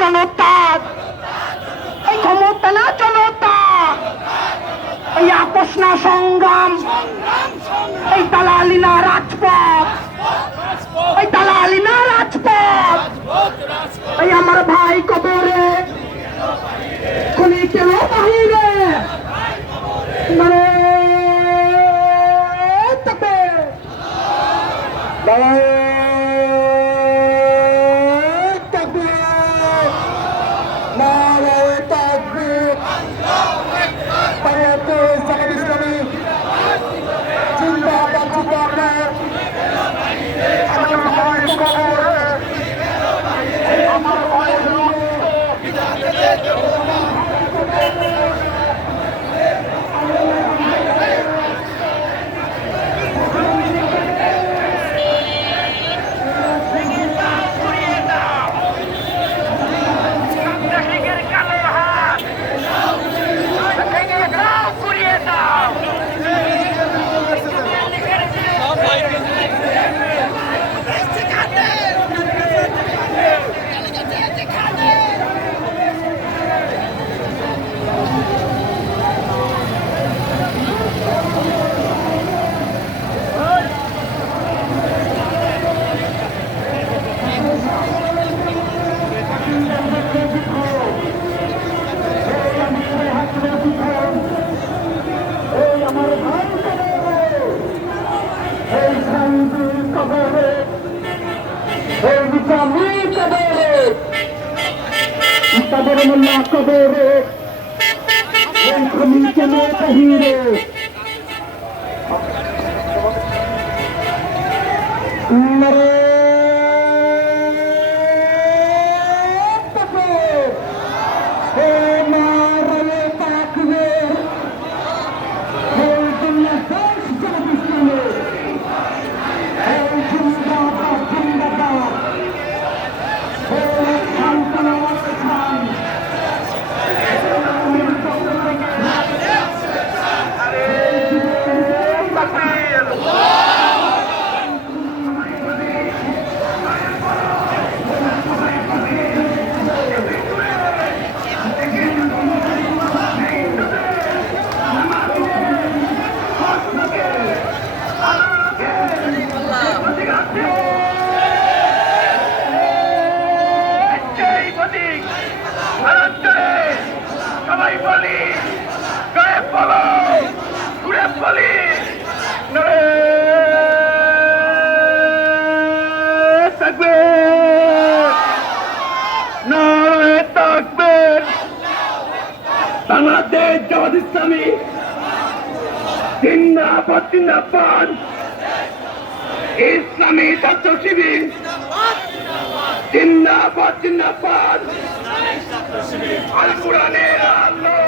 জনতা, এই ক্ষমতা না জনতা, এই আপোষ না সংগ্রাম, এই দালালি না রাজপথ, এই দালালি না রাজপথ। এই আমার ভাই কবরে, খুনি কেন বাহিরে, মানে তাদের মোল্লা কবরে, খুনি কেন বাহিরে, সবাই বলি গায়ে বলো, ঘুরে বলি থাকবে, নারায়ে তাকবীর। বাংলাদেশ জামাত ইসলামী জিন্দাবাদ জিন্দাবাদ, ইসলামী ছাত্র শিবির জিন্দাবাদ জিন্দাবাদ, আল কোরআনের আলো